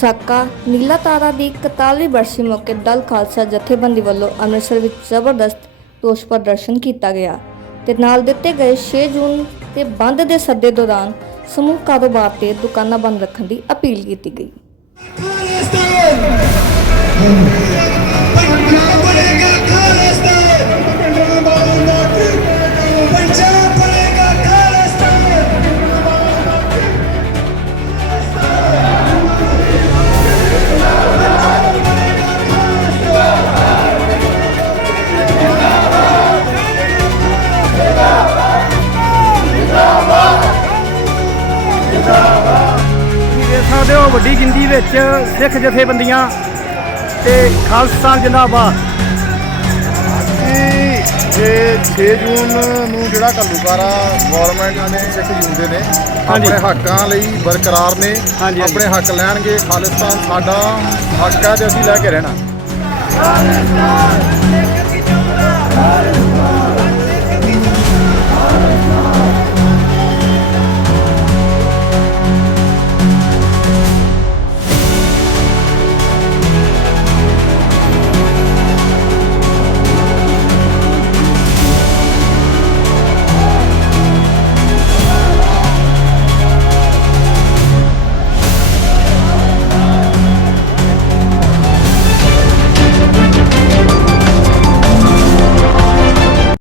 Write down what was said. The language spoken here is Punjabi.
ਸਾਕਾ ਨੀਲਾ ਤਾਰਾ ਦੀ 41ਵੀਂ ਬਰਸੀ ਮੌਕੇ ਦਲ ਖਾਲਸਾ ਜਥੇਬੰਦੀ ਵੱਲੋਂ ਅੰਮ੍ਰਿਤਸਰ ਵਿੱਚ ਜ਼ਬਰਦਸਤ ਰੋਸ ਪ੍ਰਦਰਸ਼ਨ ਕੀਤਾ ਗਿਆ ਤੇ ਨਾਲ ਦਿੱਤੇ ਗਏ 6 ਜੂਨ ਤੇ ਬੰਦ ਦੇ ਸੱਦੇ ਦੌਰਾਨ ਸਮੂਹ ਕਾਰੋਬਾਰ ਤੇ ਦੁਕਾਨਾਂ ਬੰਦ ਰੱਖਣ ਦੀ ਅਪੀਲ ਕੀਤੀ ਗਈ। ਤੁਸੀਂ ਦੇਖ ਸਕਦੇ ਹੋ ਵੱਡੀ ਗਿਣਤੀ ਵਿੱਚ ਸਿੱਖ ਜਥੇਬੰਦੀਆਂ ਤੇ ਖਾਲਸਤਾਨ ਜਿੰਦਾਬਾਦ ਇਹ 6 ਜੂਨ ਨੂੰ ਜਿਹੜਾ ਘੱਲੂਕਾਰਾ ਗਵਰਨਮੈਂਟ ਨੇ ਸਿੱਖ ਜੂਨਦੇ ਨੇ ਹਾਂਜੀ। ਆਪਣੇ ਹੱਕਾਂ ਲਈ ਬਰਕਰਾਰ ਨੇ ਹਾਂਜੀ, ਹਾਂਜੀ। ਆਪਣੇ ਹੱਕ ਲੈਣਗੇ ਖਾਲਿਸਤਾਨ ਸਾਡਾ ਹੱਕ ਹੈ ਤੇ ਅਸੀਂ ਲੈ ਕੇ ਰਹਿਣਾ